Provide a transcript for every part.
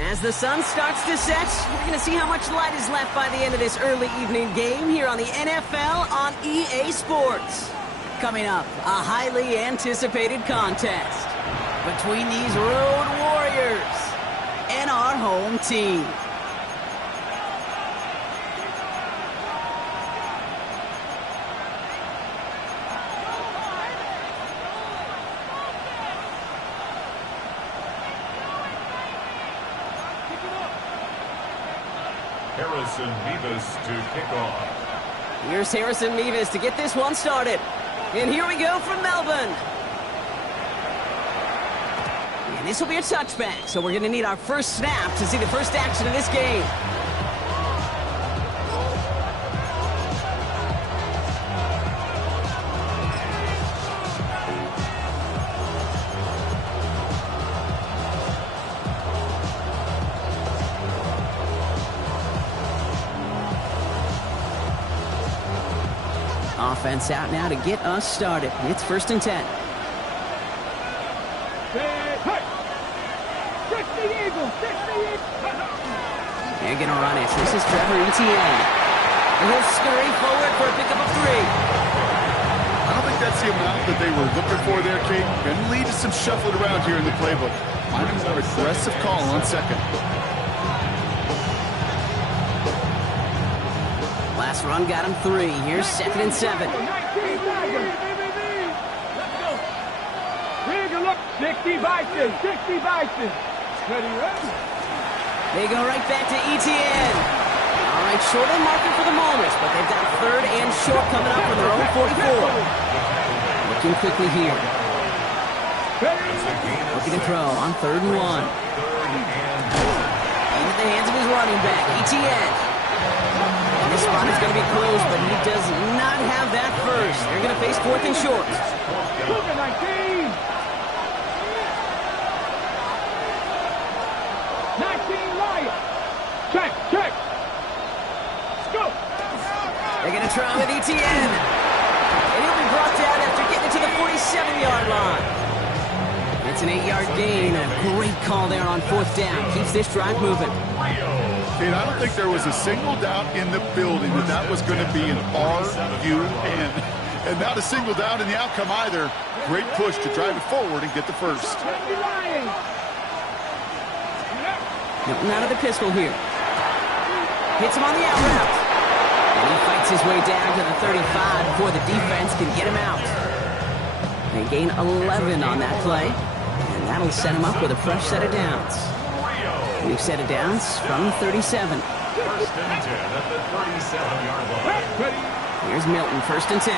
As the sun starts to set, we're going to see how much light is left by the end of this early evening game here on the NFL on EA Sports. Coming up, a highly anticipated contest between these road warriors and our home team. Harrison Mevis to kick off. Here's Harrison Mevis to get this one started. And here we go from Melbourne. And this will be a touchback, so we're going to need our first snap to see the first action of this game. Offense out now to get us started. It's 1st and 10. They're going to run it. This is Trevor Etienne. And he'll scurry forward for a pickup of 3. I don't think that's the amount that they were looking for there, Kate. Going to lead to some shuffling around here in the playbook. Find a more aggressive call on second. Last run got him 3. Here's 2nd and 7. 60 Bison. Ready. They go right back to Etienne. All right, short on marker for the moment, but they've got 3rd and short coming up from their own 44. Looking quickly here. Looking to throw on 3rd and 1. Into the hands of his running back, Etienne. And this spot is going to be closed, but he does not have that first. They're going to face 4th and short. 19 Lions. Check. Let's go. They're going to try with Etienne. And he'll be brought down after getting it to the 47-yard line. It's an 8-yard gain. A great call there on 4th down. Keeps this drive moving. Kate, I don't think there was a single doubt in the building that was going to be an RUN. And not a single doubt in the outcome either. Great push to drive it forward and get the first. Milton out of the pistol here. Hits him on the out route. And he fights his way down to the 35 before the defense can get him out. They gain 11 on that play. And that'll set him up with a fresh set of downs. New set of downs from 37. 1st and 10 at the 37-yard line. Here's Milton, 1st and 10.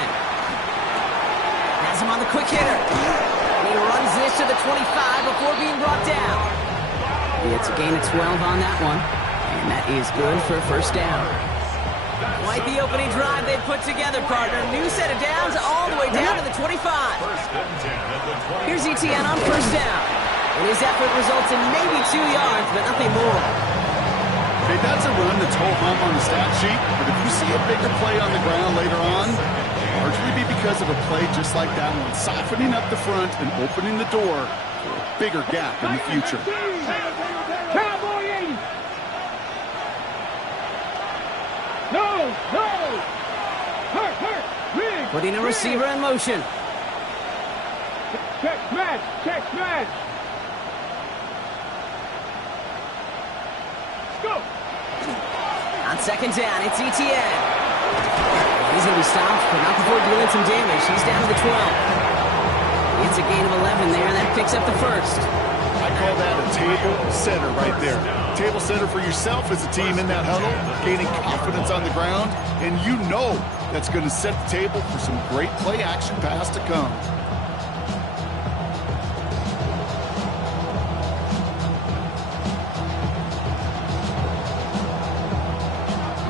Has him on the quick hitter. And he runs this to the 25 before being brought down. It's a gain of 12 on that one. And that is good for a 1st down. Quite the opening drive they've put together, partner. New set of downs all the way down to the 25. 1st and 10 at the 20. Here's Etienne on 1st down. And his effort results in maybe 2 yards, but nothing more. Hey, that's a run that's whole hump on the stat sheet, but if you see a bigger play on the ground later on, largely be because of a play just like that one, softening up the front and opening the door for a bigger gap in the future. Cowboy 80. No. Hurt. Rig. Putting a receiver in motion. Check smash. Go. On 2nd down, it's Etienne. He's going to be stopped, but not before dealing some damage. He's down to the 12. It's a gain of 11 there, and that picks up the first. I I call that a table setter right there. Table setter for yourself as a team in that huddle, gaining confidence on the ground, and you know that's going to set the table for some great play action pass to come.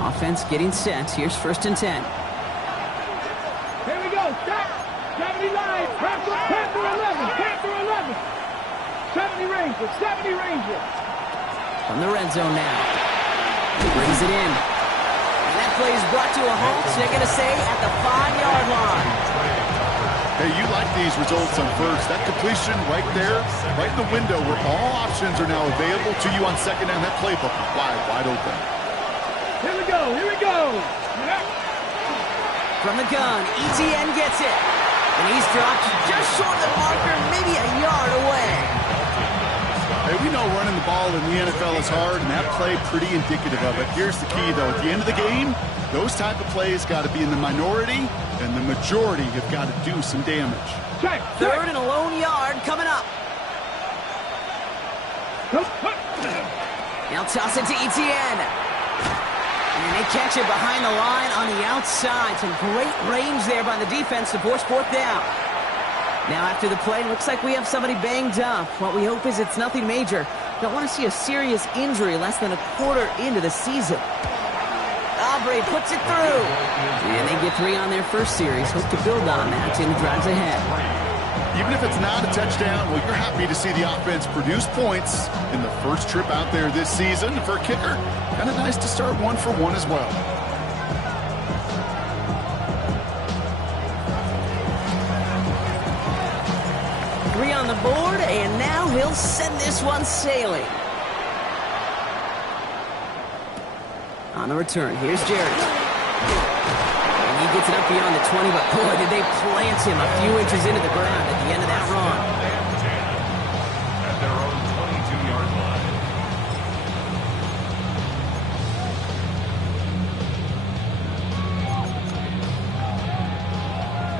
Offense getting set. Here's 1st and 10. Here we go. Stop. 70 line. Panther 11. Panther 11. 70 Rangers. 70 Rangers. From the red zone now. He brings it in. And that play is brought to a halt, so they're going to say at the 5-yard line. Hey, you like these results on first. That completion right there, right in the window where all options are now available to you on second down. That playbook is wide open. Here we go. Here we go. From the gun, ETN gets it. And he's dropped just short of the marker, maybe a yard away. Hey, we know running the ball in the NFL is hard, and that play pretty indicative of it. Here's the key, though. At the end of the game, those type of plays got to be in the minority, and the majority have got to do some damage. Check. 3rd and a lone yard coming up. Now toss it to ETN. And they catch it behind the line on the outside. Some great range there by the defense to force 4th down. Now after the play, looks like we have somebody banged up. What we hope is it's nothing major. Don't want to see a serious injury less than a quarter into the season. Aubrey puts it through. And they get 3 on their first series. Hope to build on that in the drives ahead. Even if it's not a touchdown, well, you're happy to see the offense produce points in the first trip out there this season. For a kicker, kind of nice to start 1 for 1 as well. Three on the board, and now he'll send this one sailing. On the return, here's Jerry. He gets it up beyond the 20, but boy, did they plant him a few inches into the ground at the end of that run. At their own 22-yard line.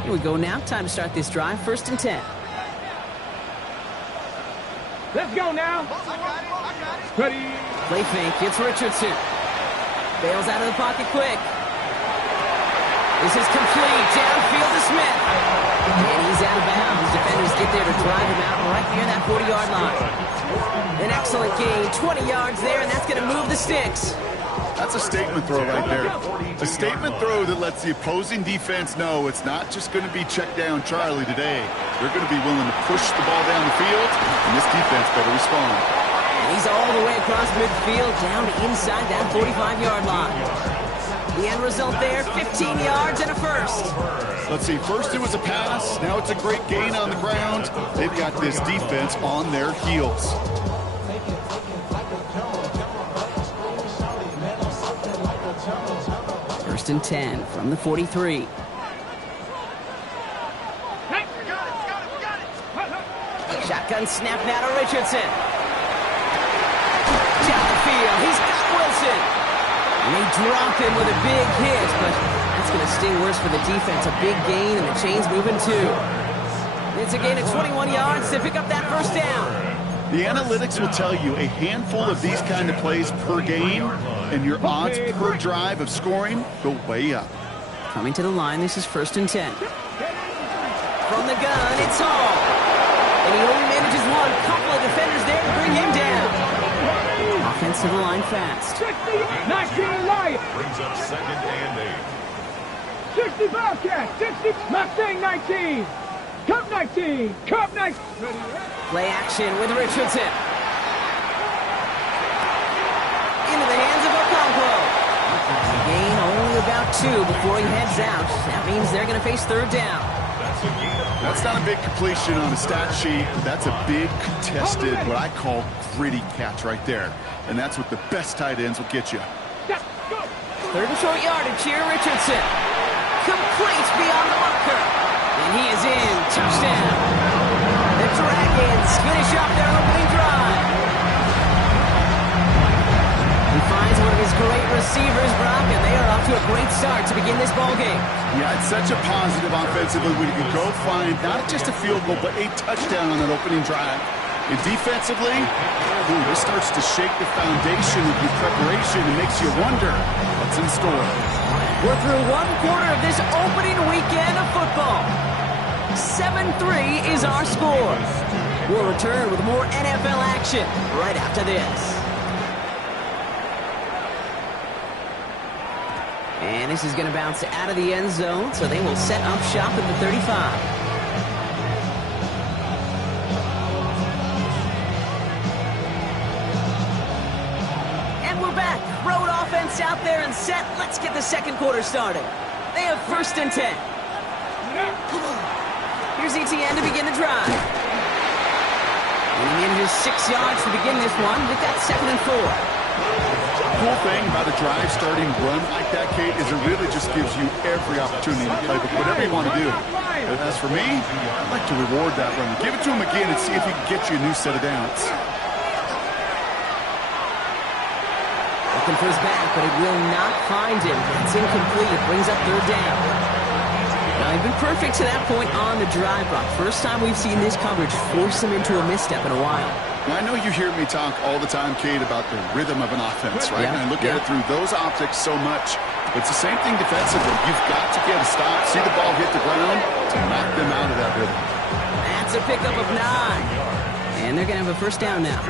Here we go now. Time to start this drive. 1st and 10. Let's go now. Ready. Play fake. It's Richardson. Bails out of the pocket quick. This is complete. Downfield to Smith. And he's out of bounds. Defenders get there to drive him out right near that 40-yard line. An excellent gain. 20 yards there, and that's going to move the sticks. That's a statement throw right there. A statement throw that lets the opposing defense know it's not just going to be check down Charlie today. They're going to be willing to push the ball down the field, and this defense better respond. And he's all the way across midfield down to inside that 45-yard line. The end result there, 15 yards and a first. Let's see, first it was a pass, now it's a great gain on the ground. They've got this defense on their heels. First and 10 from the 43. Shotgun snap now to Richardson. Down the field, he's got Wilson. And they drop him with a big hit, but that's going to sting worse for the defense. A big gain, and the chain's moving too. It's a gain of 21 yards to pick up that first down. The analytics will tell you a handful of these kind of plays per game, and your odds per drive of scoring go way up. Coming to the line, this is 1st and 10. From the gun, it's Hall. And he only manages one. Couple of defenders there to bring him down. Offense to the line fast. 19 Lions. Brings up 2nd and 8. 60 Bobcats. 60 Mustang 19. Cup 19. Cup 19. Play action with Richardson. Into the hands of Okonkwo. Gain only about 2 before he heads out. That means they're going to face 3rd down. That's not a big completion on a stat sheet, but that's a big contested, what I call gritty catch right there. And that's what the best tight ends will get you. 3rd and short yardage here, Richardson. Complete beyond the marker. And he is in. Touchdown. The Dragons finish off their opening drive. He finds one of his great receivers, Brock, and they are off to a great start to begin this ball game. Yeah, it's such a positive offensively when you can go find not just a field goal, but a touchdown on that opening drive. And defensively, this starts to shake the foundation of your preparation and makes you wonder what's in store. We're through one quarter of this opening weekend of football. 7-3 is our score. We'll return with more NFL action right after this. And this is going to bounce out of the end zone, so they will set up shop at the 35. And we're back. Road offense out there and set. Let's get the second quarter started. They have 1st and 10. Here's ETN to begin the drive. And he manages 6 yards to begin this one. They've got 2nd and 4. Cool thing about a drive starting run like that, Kate, is it really just gives you every opportunity to play with whatever you want to do. But as for me, I'd like to reward that run. Give it to him again and see if he can get you a new set of downs. Looking for his back, but it will not find him. It's incomplete. It brings up 3rd down. Now, they've been perfect to that point on the drive, Brock. First time we've seen this coverage force him into a misstep in a while. Well, I know you hear me talk all the time, Kate, about the rhythm of an offense, right? Yeah, and I look at it through those optics so much. But it's the same thing defensively. You've got to get a stop, see the ball hit the ground to knock them out of that rhythm. That's a pickup of 9. And they're going to have a 1st down now.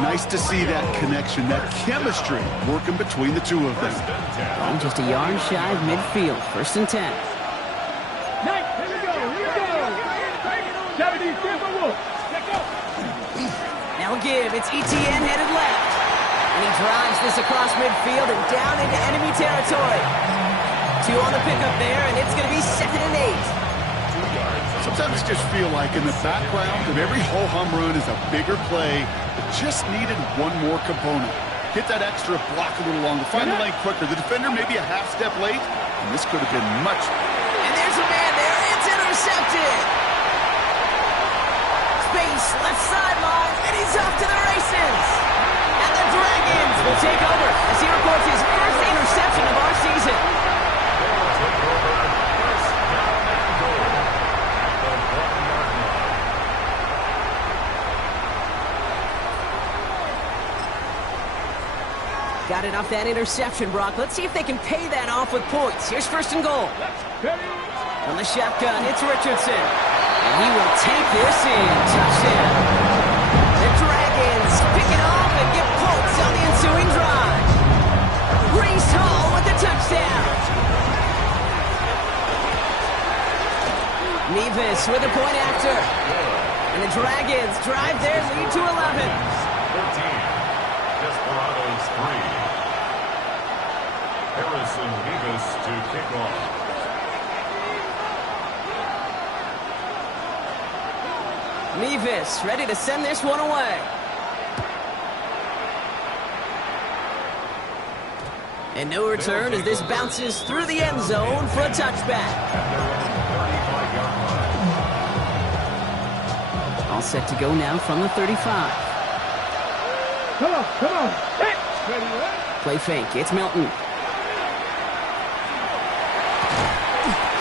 Nice to see that connection, that chemistry working between the two of them. Oh, just a yard shy of midfield. 1st and 10. Nice. Here we go. 70, give a look. Let's go. Now give. It's ETN headed left. And he drives this across midfield and down into enemy territory. 2 on the pickup there, and it's going to be 2nd and 8. Sometimes I just feel like in the background of every ho-hum run is a bigger play that just needed one more component. Hit that extra block a little longer, find the lane quicker. The defender maybe a half step late, and this could have been much. And there's a man there. It's intercepted. Space, left sideline, and he's off to the races. And the Dragons will take over as he records his 1st interception of our season. Got it off that interception, Brock. Let's see if they can pay that off with points. Here's 1st and goal. On the shotgun, it's Richardson. And he will take this in. Touchdown. The Dragons pick it off and get points on the ensuing drive. Breece Hall with the touchdown. Nevis with a point after. And the Dragons drive their lead to 11. 13. Desperados 3. Harrison Nevis to kick off. Nevis ready to send this one away. And no return as this bounces through the end zone for a touchback. All set to go now from the 35. Come on. Hit. Play fake. It's Milton.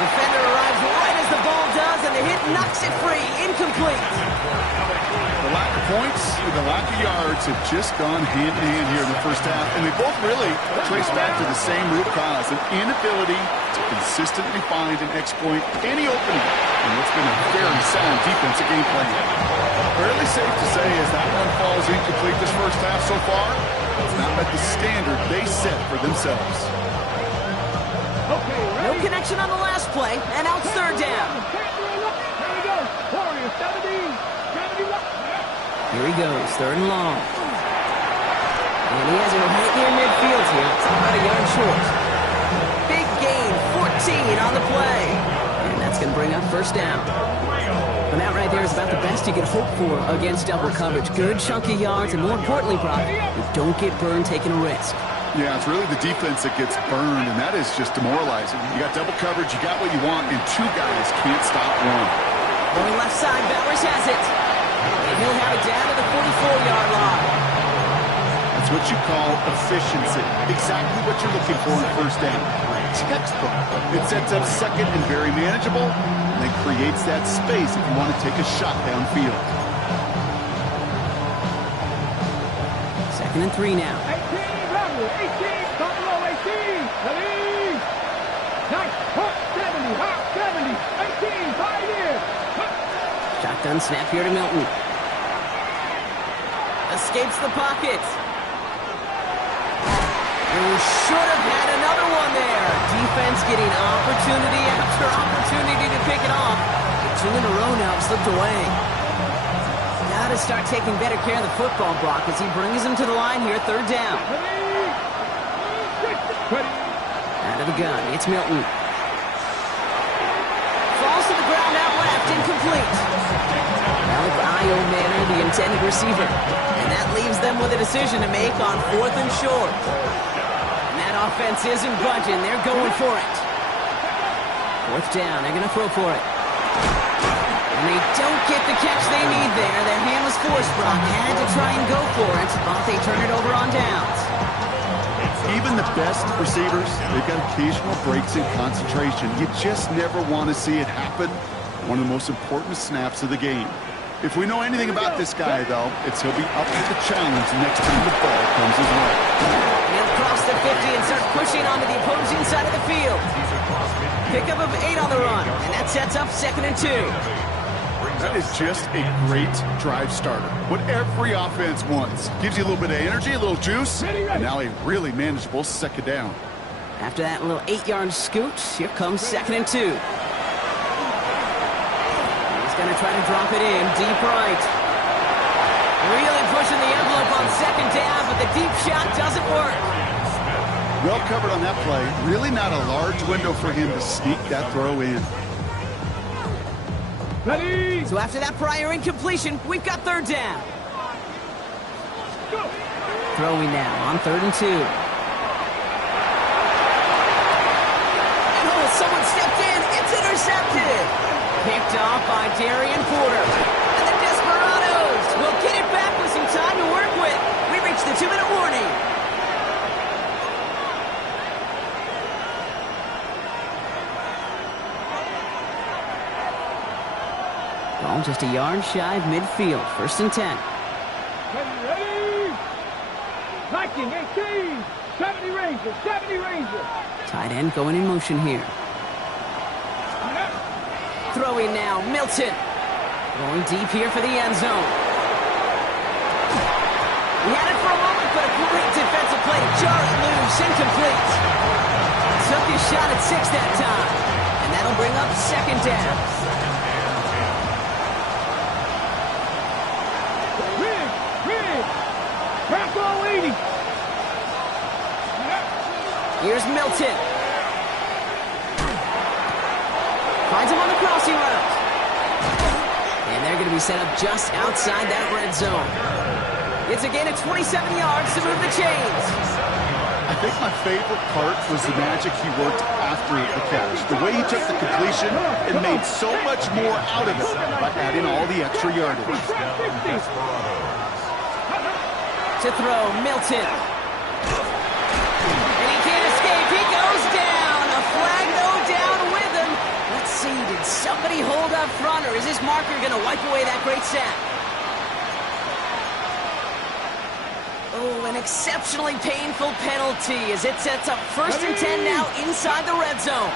Defender arrives right as the ball does, and the hit knocks it free. Incomplete. The lack of points and the lack of yards have just gone hand in hand here in the first half, and they both really trace back to the same root cause, an inability to consistently find and exploit any opening in what's been a very sound defensive game plan. Fairly safe to say as that one falls incomplete this first half so far, it's not met the standard they set for themselves. No connection on the last play, and out 3rd down. Here we go. Warriors, 70. Here he goes, 3rd and long. And he has it right near midfield here. It's about a yard short. Big gain, 14 on the play. And that's going to bring up 1st down. And that right there is about the best you could hope for against double coverage. Good chunky yards, and more importantly, Brock, you don't get burned taking a risk. Yeah, it's really the defense that gets burned, and that is just demoralizing. You got double coverage, you got what you want, and 2 guys can't stop one. Going left side, Bowers has it. And he'll have it down to the 44-yard line. That's what you call efficiency. Exactly what you're looking for in 1st down. Textbook. It sets up 2nd and very manageable, and then creates that space if you want to take a shot downfield. Second and 3 now. 18, level, 18, Buffalo 18, ready, nice, hot 70, hot 70, 18, 5 years, Shotgun snap here to Milton. Escapes the pocket. Who should have had another one there. Defense getting opportunity after opportunity to pick it off. 2 in a row now, slipped away. Got to start taking better care of the football, Brock, as he brings him to the line here, third down. Out of the gun, it's Milton. Falls to the ground out left, incomplete. Io Manor, the intended receiver. And that leaves them with a decision to make on 4th and short. And that offense isn't budging. They're going for it. 4th down. They're going to throw for it. And they don't get the catch they need there. Their hand was forced, Brock. Had to try and go for it, but they turn it over on downs. Even the best receivers, they've got occasional breaks in concentration. You just never want to see it happen. One of the most important snaps of the game. If we know anything about this guy, though, it's he'll be up to the challenge next time the ball comes his way. He'll cross the 50 and start pushing onto the opposing side of the field. Pickup of 8 on the run, and that sets up 2nd and 2. That is just a great drive starter. What every offense wants. Gives you a little bit of energy, a little juice, and now a really manageable 2nd down. After that little 8-yard scoot, here comes 2nd and 2. He's going to try to drop it in, deep right. Really pushing the envelope on 2nd down, but the deep shot doesn't work. Well covered on that play. Really not a large window for him to sneak that throw in. ready, So after that prior incompletion, we've got 3rd down. Throwing now on 3rd and 2. And oh, someone stepped in. It's intercepted. Picked off by Darian Porter. And the Desperados will get it back with some time to work with. We reached the 2-minute warning. Ball just a yard shy of midfield. 1st and 10. ready, Viking 18, 70 Rangers, 70 Rangers, Tight end going in motion here. Throwing now, Milton. Going deep here for the end zone. He had it for a moment, but a great defensive play to jar it loose. Incomplete. Took his shot at 6 that time. And that'll bring up 2nd down. Rig, back all 80. Here's Milton. Finds him on the crossing route. And they're going to be set up just outside that red zone. It's a gain of 27 yards to move the chains. I think my favorite part was the magic he worked after the catch. The way he took the completion and made so much more out of it by adding all the extra yardage. To throw, Milton. And he can't escape. He goes down. A flag, though, down with him. Let's see, did somebody hold up front, or is this marker going to wipe away that great sack? Oh, an exceptionally painful penalty as it sets up 1st and 10 now inside the red zone.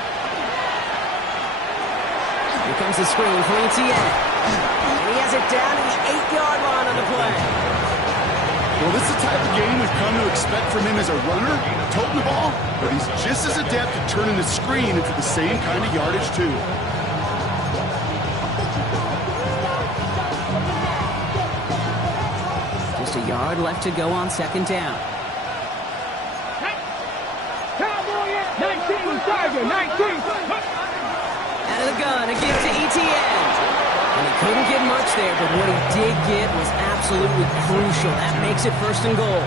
Here comes the screen for Etienne. And he has it down to the 8-yard line on the play. Well, this is the type of game we've come to expect from him as a runner, toting the ball, but he's just as adept at turning the screen into the same kind of yardage, too. Just a yard left to go on 2nd down. Cowboy 19, Tiger 19. Out of the gun, a give to Etienne. And he couldn't get much there, but what he did get was absolutely crucial. That makes it 1st and goal.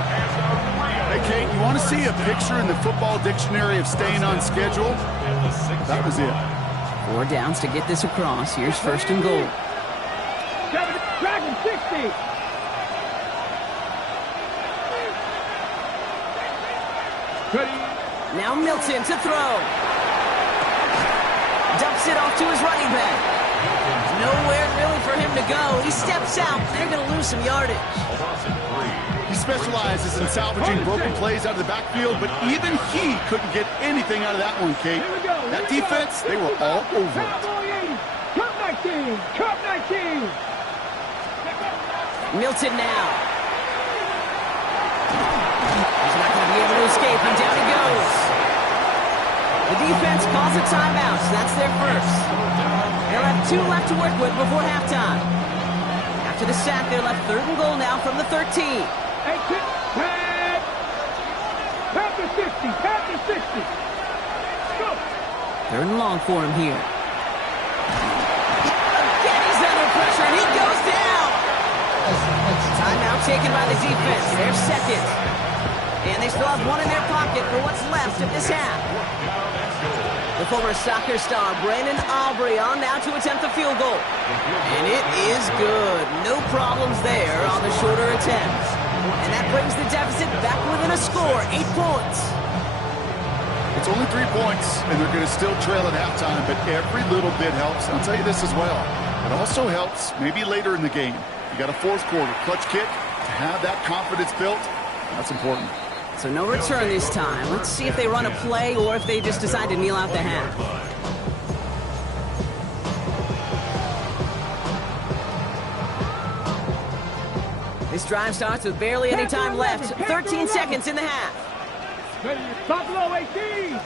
Hey, Kate, you want to see a picture in the football dictionary of staying on schedule? That was it. 4 downs to get this across. Here's 1st and goal. Dragon 60. Ready, Now Milton to throw. Dumps it off to his running back. Nowhere really for him to go. He steps out, and they're going to lose some yardage. He specializes in salvaging broken plays out of the backfield, but even he couldn't get anything out of that one, Kate. That defense, they were all over it. Cup 19! Cup 19! Milton now. He's not going to be able to escape, and down he goes. The defense calls a timeout, so that's their first. They'll have 2 left to work with before halftime. After the sack, they're left 3rd and goal now from the 13. Panther 60, Panther 60. Go. 3rd and long for him here. Again, he's under pressure, and he goes down. Timeout taken by the defense. They're second. And they still have 1 in their pocket for what's left of this half. The former soccer star, Brandon Aubrey, on now to attempt the field goal. And it is good. No problems there on the shorter attempts. And that brings the deficit back within a score, 8 points. It's only 3 points, and they're going to still trail at halftime, but every little bit helps. I'll tell you this as well. It also helps maybe later in the game. You got a 4th quarter clutch kick. To have that confidence built, that's important. So no return this time. Let's see if they run a play or if they just decide to kneel out the half. This drive starts with barely any time left. 13 seconds in the half. Buffalo 18.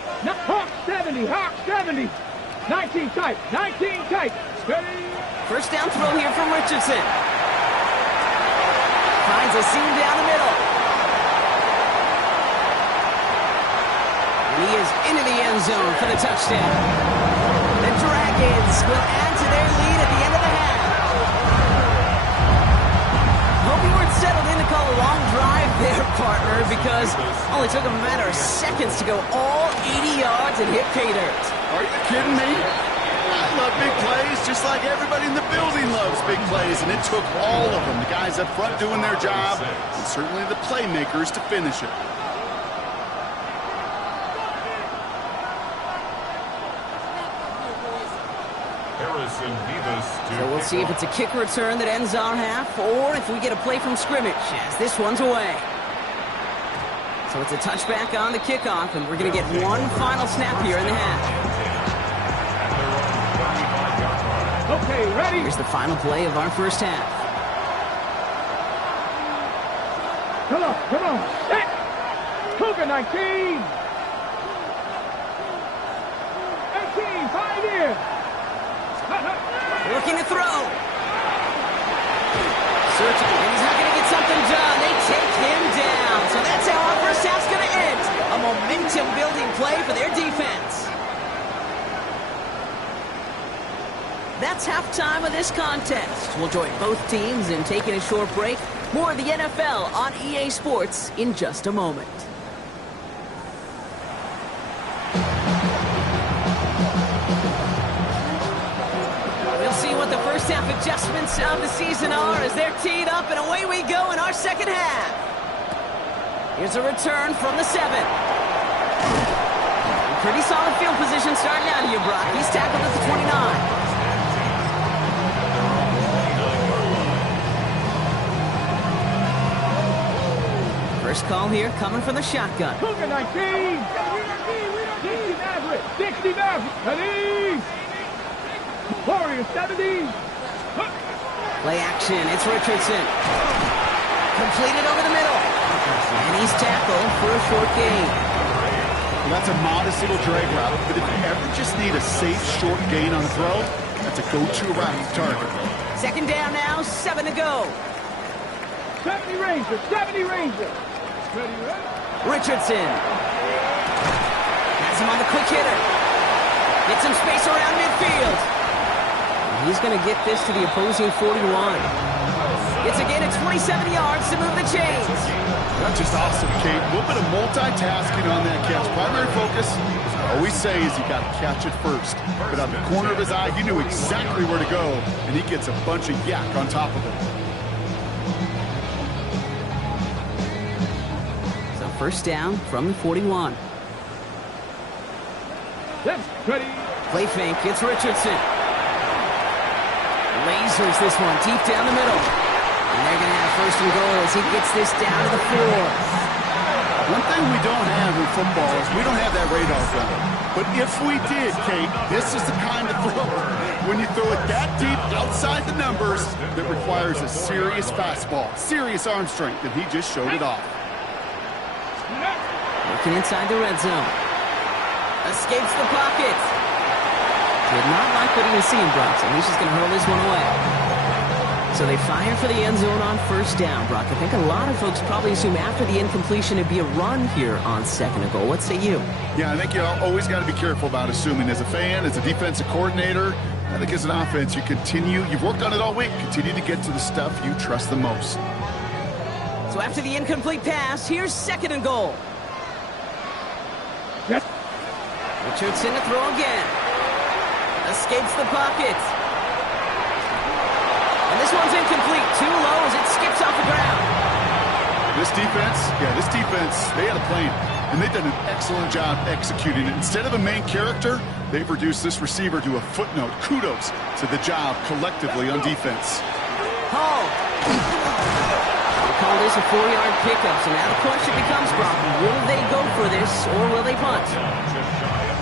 Hawk 70. Hawk 70. 19 tight. 19 tight. Ready. First down throw here from Richardson. Finds a seam down the middle. He is into the end zone for the touchdown. The Dragons will add to their lead at the end of the half. Hope you weren't settled in to call a long drive there, partner, because it only took a matter of seconds to go all 80 yards and hit pay dirt. Are you kidding me? I love big plays just like everybody in the building loves big plays, and it took all of them, the guys up front doing their job, and certainly the playmakers to finish it. So we'll see if it's a kick return that ends our half, or if we get a play from scrimmage as this one's away. So it's a touchback on the kickoff, and we're going to get one final snap here in the half. Okay, ready? Here's the final play of our first half. Come on, come on. Set. Cougar 19. 18, 5 here. Looking to throw. Searching, and he's not going to get something done. They take him down. So that's how our first half's going to end. A momentum-building play for their defense. That's halftime of this contest. We'll join both teams in taking a short break. More of the NFL on EA Sports in just a moment. The first half adjustments of the season are as they're teed up, and away we go in our second half. Here's a return from the 7. Pretty solid field position starting out here, Brock. He's tackled at the 29. First call here coming from the shotgun. Cougar 19. 60 Maverick. 60 Maverick. Ready. Warrior 70. Play action. It's Richardson. Completed over the middle. And he's tackled for a short gain. Well, that's a modest little drag route, but if you ever just need a safe short gain on a throw, that's a go-to route to target. Second down now, 7 to go. 70 Ranger. 70 Ranger. Richardson. Has him on the quick hitter. Gets some space around midfield. He's going to get this to the opposing 41. It's again at 27 yards to move the chains. That's just awesome, Kate. A little bit of multitasking on that catch. Primary focus, as I always say, is you got to catch it first. But on the corner of his eye, he knew exactly where to go, and he gets a bunch of yak on top of it. So first down from the 41. Ready. Play fake. It's Richardson. Lays lasers this one deep down the middle. And they're going to have first and goal as he gets this down to the 4. One thing we don't have in football is we don't have that radar gun. But if we did, Kate, this is the kind of throw, when you throw it that deep outside the numbers, that requires a serious fastball, serious arm strength, and he just showed it off. Looking inside the red zone. Escapes the pocket. Did not like what he was seeing, Brock, so he's just going to hurl this one away. So they fire for the end zone on first down, Brock. I think a lot of folks probably assume after the incompletion it'd be a run here on second and goal. What say you? Yeah, I think you always got to be careful about assuming. As a fan, as a defensive coordinator, I think as an offense, you've worked on it all week. Continue to get to the stuff you trust the most. So after the incomplete pass, here's second and goal. Yes. Richardson to throw again. Escapes the pocket. And this one's incomplete. Too low as it skips off the ground. This defense, they had a plan, and they've done an excellent job executing it. Instead of a main character, they've reduced this receiver to a footnote. Kudos to the job collectively on defense. Hall. They call this a 4-yard pickup, so now the question becomes, Brock, will they go for this or will they punt?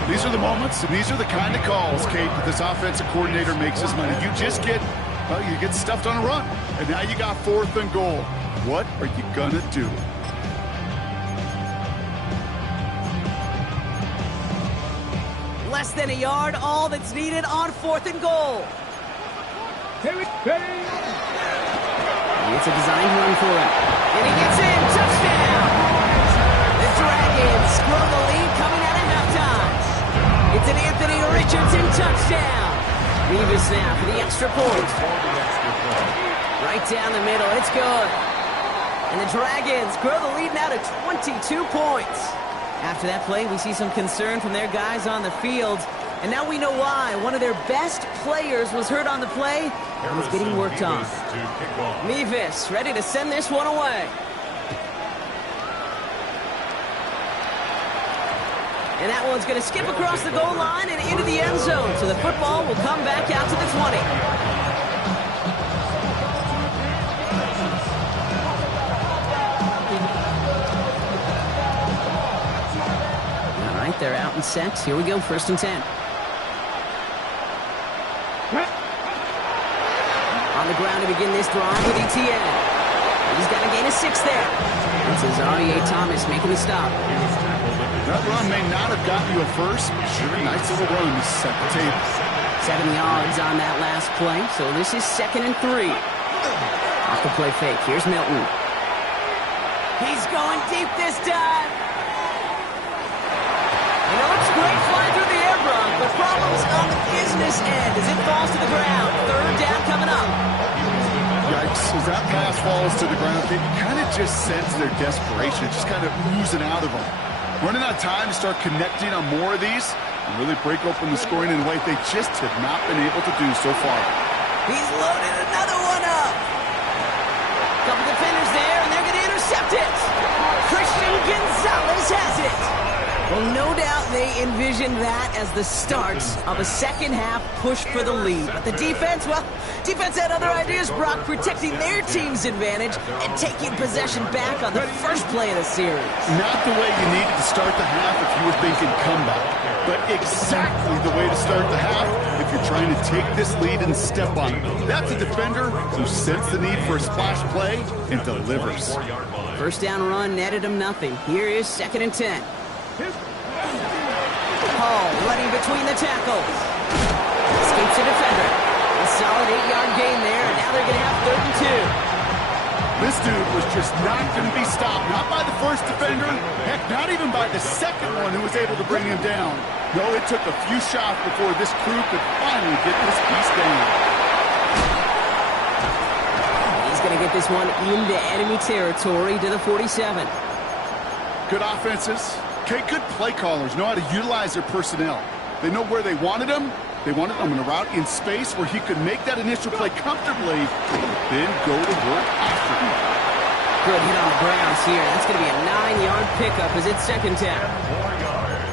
These are the moments, and these are the kind of calls, Kate, that this offensive coordinator makes his money. You just get... Well, you get stuffed on a run, and now you got fourth and goal. What are you gonna do? Less than a yard, all that's needed on fourth and goal. It's a designed run for him. And he gets in, touchdown! The Dragons grow the lead coming out of halftime. It's an Anthony Richardson touchdown. Revis now for the extra point. Right down the middle, it's good. And the Dragons grow the lead now to 22 points. After that play, we see some concern from their guys on the field. And now we know why. One of their best players was hurt on the play and was getting worked on. Mevis ready to send this one away. And that one's going to skip across the goal line and into the end zone. So the football will come back out to the 20. All right, they're out and set. Here we go, first and 10. On the ground to begin this drive with ETN. He's got a gain of 6 there. It's Azarie Thomas making the stop. That run may not have gotten you a first, but sure, a nice little run to set the table. 7 yards on that last play, so this is second and 3. Off the play fake, here's Milton. He's going deep this time. And it looks great flying through the air, Brock, but problems on the business end as it falls to the ground. Third down coming up. Yikes, as that pass falls to the ground, you kind of just sense their desperation, just kind of oozing out of them. Running out of time to start connecting on more of these and really break open the scoring in a way they just have not been able to do so far. He's loaded another one up. Couple defenders there, and they're going to intercept it. Christian Gonzalez has it. Well, no doubt they envisioned that as the start of a second-half push for the lead. But the defense, well, defense had other ideas, Brock, protecting their team's advantage and taking possession back on the first play of the series. Not the way you needed to start the half if you were thinking comeback, but exactly the way to start the half if you're trying to take this lead and step on it. That's a defender who sensed the need for a splash play and delivers. First down run netted him nothing. Here is second and 10. Hall running between the tackles. Escapes a defender. A solid 8-yard gain there, and now they're going to have third and 2. This dude was just not going to be stopped, not by the first defender, heck, not even by the second one who was able to bring him down. No, it took a few shots before this crew could finally get this piece down. He's going to get this one into enemy territory to the 47. Good offenses. Okay, good play callers know how to utilize their personnel. They know where they wanted them. They wanted them in a route in space where he could make that initial play comfortably, then go to work after him. Good hit on the grounds here. That's going to be a 9-yard pickup as it's second down.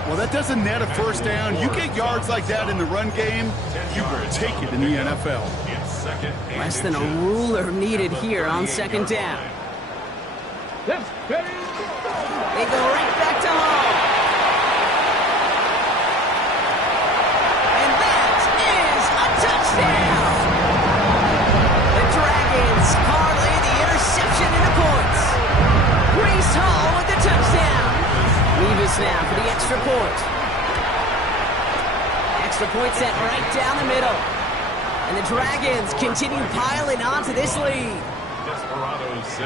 Well, that doesn't net a first down. You get yards like that in the run game, you will take it in the NFL. second and Less than a inches. ruler needed here on second down. Let's go. They go right back to home. And that is a touchdown. The Dragons parlay the interception into points. Breece Hall with the touchdown. Mevis now for the extra point. Extra point set right down the middle. And the Dragons continue piling onto this lead. Desperados 6.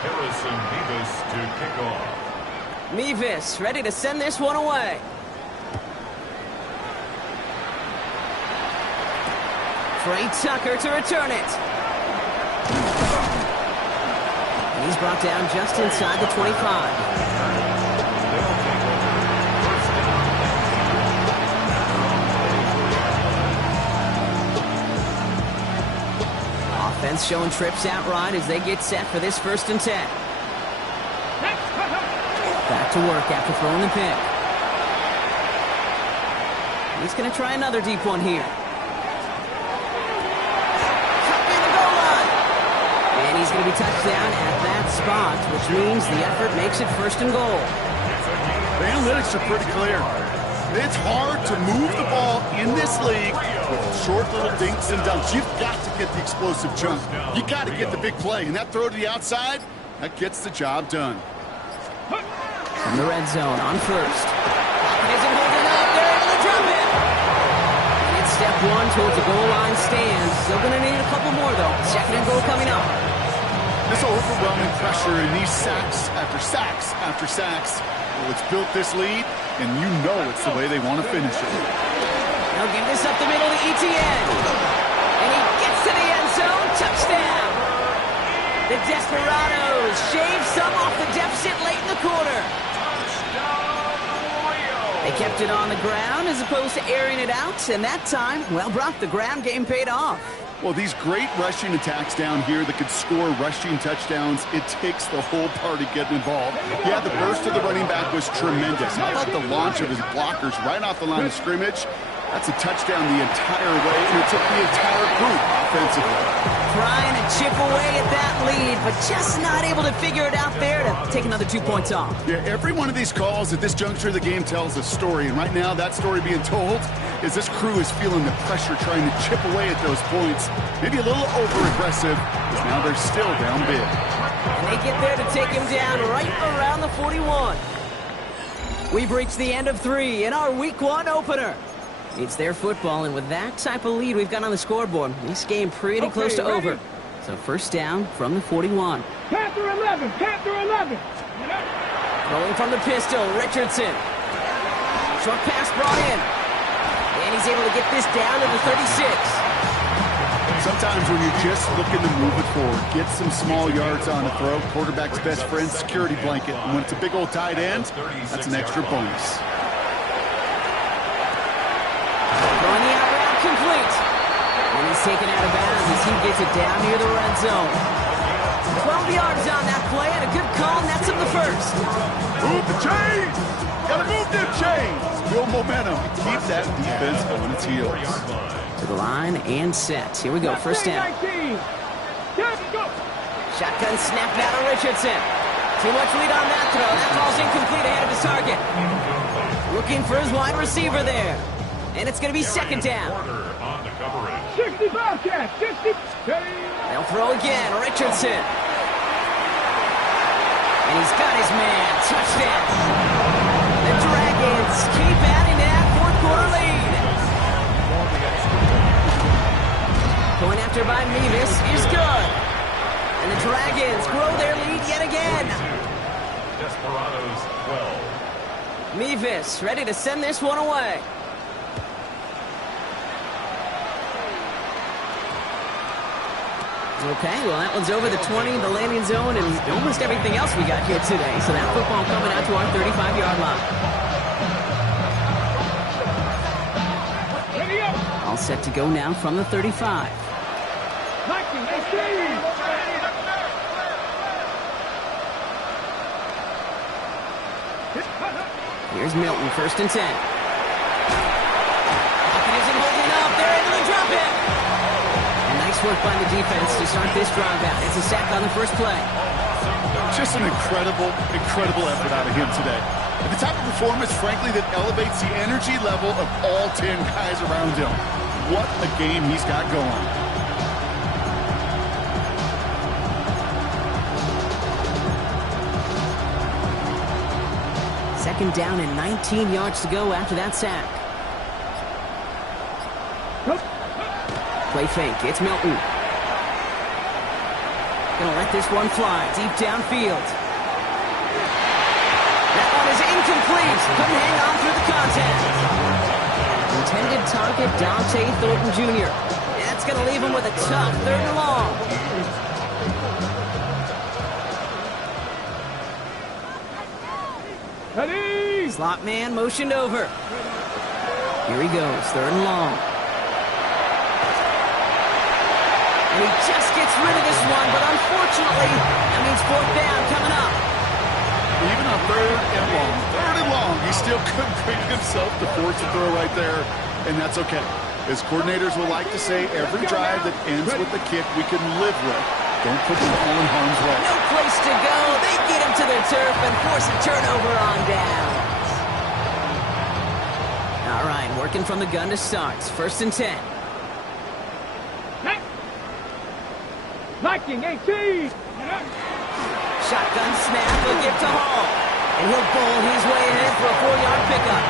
Harrison Mevis to kick off. Mevis ready to send this one away. Trey Tucker to return it. And he's brought down just inside the 25. Offense showing trips out right as they get set for this 1st and 10. Back to work after throwing the pick. He's going to try another deep one here. Cut near the goal line. And he's going to be touched down at that spot, which means the effort makes it 1st and goal. The analytics are pretty clear. It's hard to move the ball in this league with short little dinks and dunks. You've got to get the explosive chunk. You got to get the big play. And that throw to the outside, that gets the job done. From the red zone on 1st. Isn't holding up. They're able to drop it. And it's step 1 towards the goal line stand. Still going to need a couple more, though. 2nd and goal coming up. This overwhelming pressure and these sacks after sacks after sacks, well, it's built this lead, and you know it's the way they want to finish it. They'll give this up the middle to Etienne. And he gets to the end zone. Touchdown. The Desperados shave some off the deficit late in the quarter. They kept it on the ground as opposed to airing it out. And that time, well, Brock, the ground game paid off. Well, these great rushing attacks down here that could score rushing touchdowns, it takes the whole party getting involved. Yeah, the burst of the running back was tremendous. How about the launch of his blockers right off the line of scrimmage? That's a touchdown the entire way, and it took the entire group offensively. Trying to chip away at that lead, but just not able to figure it out there to take another 2 points off. Yeah, every one of these calls at this juncture of the game tells a story, and right now that story being told is this crew is feeling the pressure trying to chip away at those points. Maybe a little over-aggressive, because now they're still down big. And they get there to take him down right around the 41. We've reached the end of 3 in our Week 1 opener. It's their football, and with that type of lead we've got on the scoreboard, this game pretty close to over. So 1st down from the 41. Panther 11, Panther 11. Rolling from the pistol, Richardson. Short pass brought in. And he's able to get this down to the 36. Sometimes when you're just looking to move it forward, get some small yards on the throw, quarterback's best friend, security blanket. And when it's a big old tight end, that's an extra bonus. Throwing the out route complete. And he's taken out of bounds as he gets it down near the red zone. 12 yards on that play and a good call, and that's of the 1st. Move the chains! Gotta move them chains! Build momentum. Keep that defense on its heels. To the line and set. Here we go, 1st down. Shotgun snap now to Richardson. Too much lead on that throw. That ball's incomplete ahead of his target. Looking for his wide receiver there. And it's going to be 2nd down. 65 catch, 60. They'll throw again, Richardson. And he's got his man. Touchdown. The Dragons keep adding to that 4th quarter lead. Going after by Mevis is good. And the Dragons grow their lead yet again. Desperados 12. Mevis ready to send this one away. Okay, well, that one's over the 20, the landing zone, and almost everything else we got here today. So that football coming out to our 35-yard line. All set to go now from the 35. Here's Milton, 1st and 10. Pocket isn't holding up. They're able to drop it. Nice work by the defense to start this drive out. It's a sack on the first play. Just an incredible, incredible effort out of him today. And the type of performance, frankly, that elevates the energy level of all 10 guys around him. What a game he's got going. Second down and 19 yards to go after that sack. Play fake. It's Milton. Gonna let this one fly deep downfield. That one is incomplete. Couldn't hang on through the contact. Intended target, Dante Thornton Jr. That's gonna leave him with a tough 3rd and long. Ready? Slot man motioned over. Here he goes, 3rd and long. And he just gets rid of this one, but unfortunately, that means 4th down coming up. Even on 3rd and long, he still couldn't bring himself to force a throw right there, and that's okay. As coordinators will like to say, every drive that ends with a kick we can live with. Don't put the ball in harm's way. No place to go. They get him to the turf and force a turnover on downs. All right, working from the gun to start. 1st and 10. Viking 18. Shotgun snap, he'll give to Hall. And he'll bowl his way ahead for a 4-yard pickup.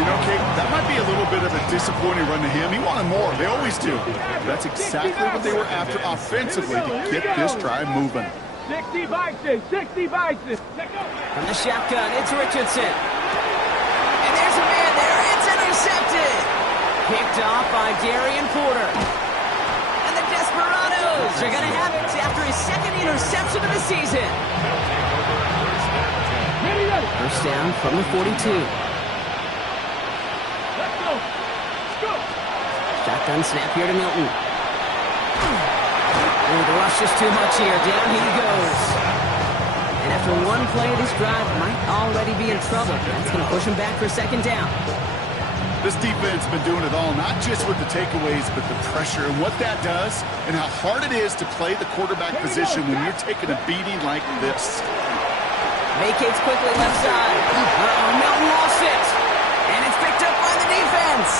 You know, Kate, that might be a little bit of a disappointing run to him. He wanted more. They always do. That's exactly what they were after offensively to get this drive moving. 60 Bison. 60 Bison. From the shotgun, it's Richardson. And there's a man there. It's intercepted. Picked off by Darian Porter. And the Desperados are going to have it after his 2nd interception of the season. First down from the 42. Shotgun snap here to Milton. Oh, the rush is too much here. Down he goes. And after one play of this drive, might already be in trouble. That's going to push him back for 2nd down. This defense has been doing it all, not just with the takeaways, but the pressure and what that does and how hard it is to play the quarterback position when you're taking a beating like this. Vacates quickly left side. Milton lost it. And it's picked up by the defense.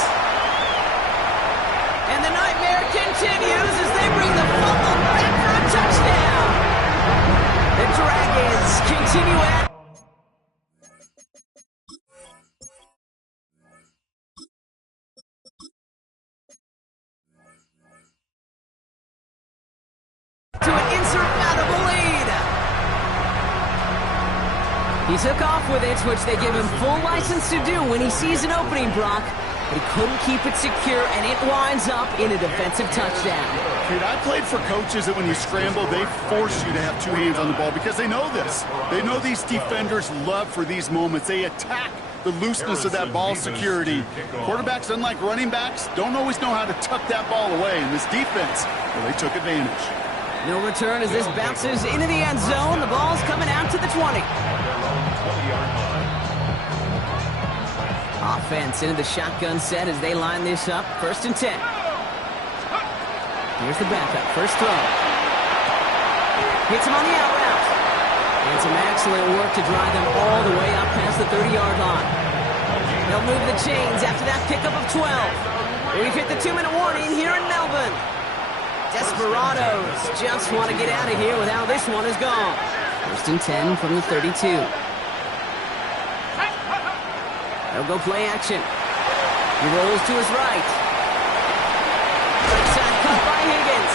And the nightmare continues as they bring the fumble back for a touchdown. The Dragons continue at to an insurmountable lead. He took off with it, which they give him full license to do when he sees an opening, Brock. But he couldn't keep it secure, and it winds up in a defensive touchdown. Dude, I played for coaches that when you scramble, they force you to have 2 hands on the ball because they know this. They know these defenders love for these moments. They attack the looseness of that ball security. Quarterbacks, unlike running backs, don't always know how to tuck that ball away. And this defense, well, they took advantage. No return as this bounces into the end zone. The ball's coming out to the 20. Offense into the shotgun set as they line this up. 1st and 10. Here's the backup. First throw. Hits him on the out route. And some excellent work to drive them all the way up past the 30-yard line. They'll move the chains after that pickup of 12. We've hit the 2-minute warning here in Melbourne. Desperados just want to get out of here with how this one is gone. 1st and 10 from the 32. They'll go play action. He rolls to his right. Right side cut by Higgins.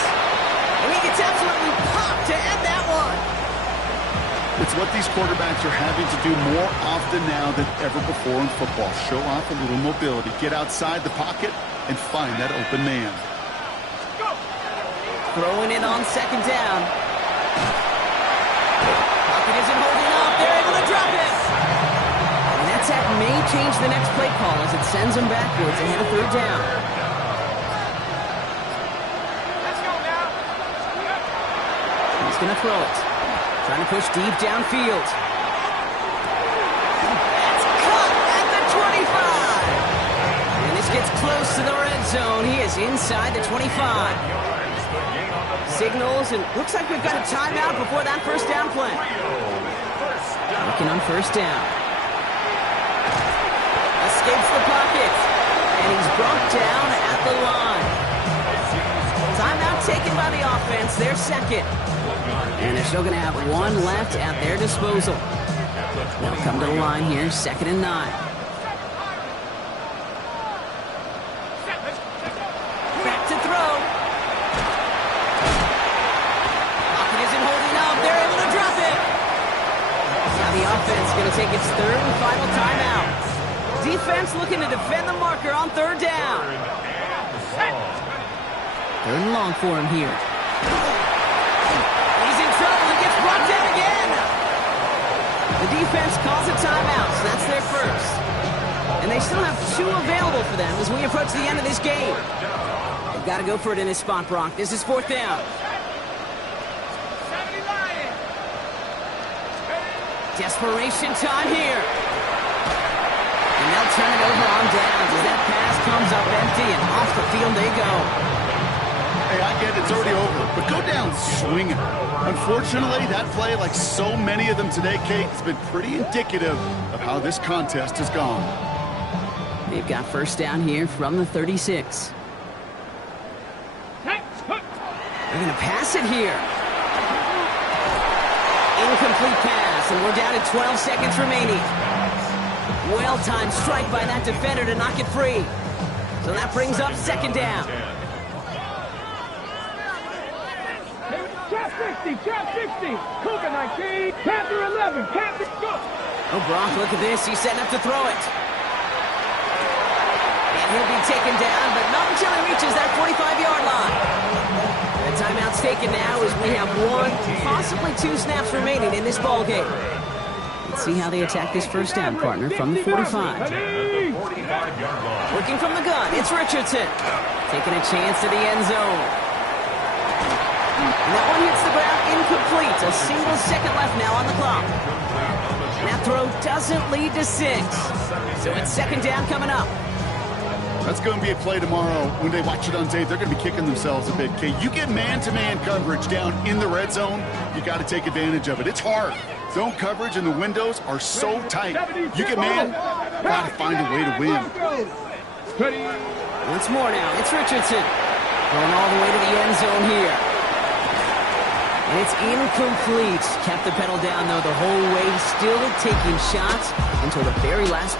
And he gets absolutely popped to end that one. It's what these quarterbacks are having to do more often now than ever before in football. Show off a little mobility. Get outside the pocket and find that open man. Throwing it on 2nd down. Pocket isn't holding up. They're able to drop it. And that sack may change the next play call as it sends them backwards ahead of 3rd down. Let's go now. He's going to throw it. Trying to push deep downfield. That's caught at the 25. And this gets gets close to the red zone. He is inside the 25. Signals, and looks like we've got a timeout before that first down play. Looking on first down. Escapes the pocket, and he's brought down at the line. Timeout taken by the offense, their second. And they're still going to have one left at their disposal. They'll come to the line here, 2nd and 9. Back to throw. Pocket isn't holding up. They're able to drop it. Now the offense is going to take its 3rd and final timeout. Defense looking to defend the marker on 3rd down. 3rd and long for him here. He's in trouble and gets brought down again. The defense calls a timeout, so that's their first. And they still have 2 available for them as we approach the end of this game. They've got to go for it in this spot, Brock. This is 4th down. Desperation time here. And they'll turn it over on downs as that pass comes up empty, and off the field they go. Hey, I get it's already over, but go down swinging. Unfortunately, that play, like so many of them today, Kate, has been pretty indicative of how this contest has gone. They've got first down here from the 36. They're going to pass it here. Incomplete pass, and we're down to 12 seconds remaining. Well-timed strike by that defender to knock it free. So that brings up 2nd down. Trap 60, trap 60. Cougar 19, Panther 11, Panther go. Oh, Brock, look at this. He's setting up to throw it. And he'll be taken down, but not until he reaches that 45-yard line. The timeout's taken now as we have 1, possibly 2 snaps remaining in this ball game. Let's see how they attack this first down, partner, from the 45. Working from the gun, it's Richardson. Taking a chance to the end zone. And that one hits the ground incomplete. A single second left now on the clock. And that throw doesn't lead to 6. So it's 2nd down coming up. That's going to be a play tomorrow. When they watch it on tape, they're going to be kicking themselves a bit, Kate. You get man-to-man coverage down in the red zone, you got to take advantage of it. It's hard. Zone coverage and the windows are so tight. You get man, got to find a way to win. Once more now, it's Richardson. Going all the way to the end zone here. And it's incomplete. Kept the pedal down, though, the whole way. Still taking shots until the very last play.